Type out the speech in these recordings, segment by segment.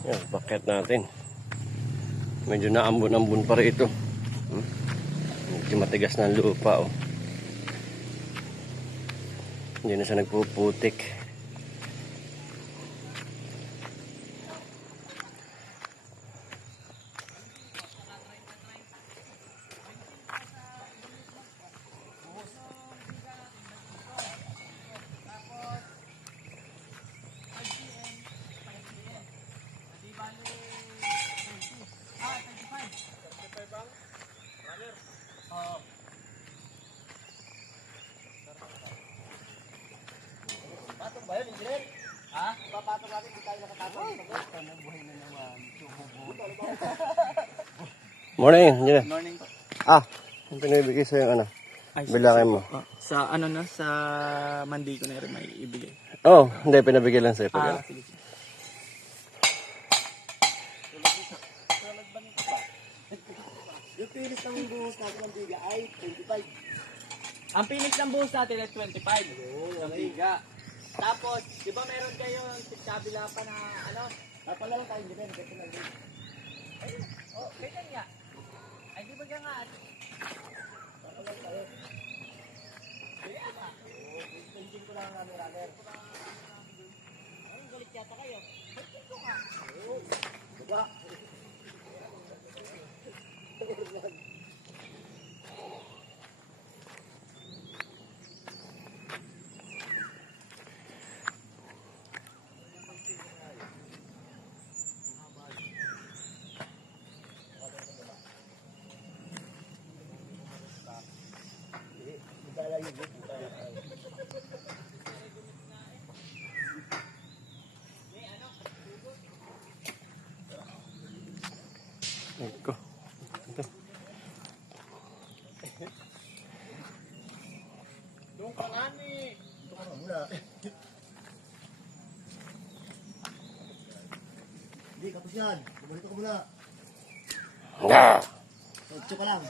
Yan, paket natin. Medyo naambon-ambon pa rin ito. Medyo matigas na lupa, oh. Hindi na siya nagpuputik. Patong ba yun, Ingrid? Ha? Papatong natin, hindi tayo nakatapos. Buhay na naman. Morning, Engineer. Morning po. Yung pinibigay sa'yo yung ano? Ay, Bilangin mo. sa ano na, sa mandi ko na rin may ibigay. Hindi, pinabigay lang sa'yo. Sige. Yung pinis ng buhos natin ng biga ay 25. Ang pinis ng buhos natin ay 25. Ang biga. Tapos, di ba meron kayo kabila pa na ano? Tapala lang tayo, ganyan lang din. Ay, ganyan nga. Ay, di ba nga? Tapala lang tayo. Kaya nga. Tingin ko lang ang runner. Ay, galit yata kayo. Tingin ko nga. Diba? Ito. Doon ka nani. Ito ka muna. Hindi, kapos yan. Bumalik ka muna. Otso ka lang.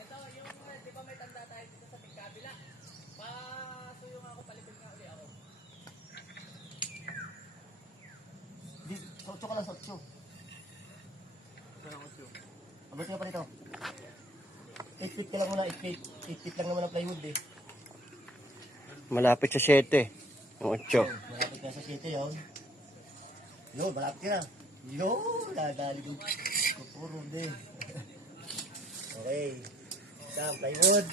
Ito, yung, di ba may tanda tayo dito sa tingkabila? Pasuyong ako, palipin nga uli ako. Hindi, otso ka lang, otso. Abot nga pa nito. 8 feet ka lang muna, 8 feet. 8 feet lang naman ang plywood eh. Malapit sa 7. Yung 8. Malapit na sa 7 yun. Yun, malapit ka na. Yun, dadali ko. Puro din. Okay. Isang plywood.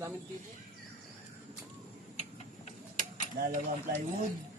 Daming TV. Dalawang plywood.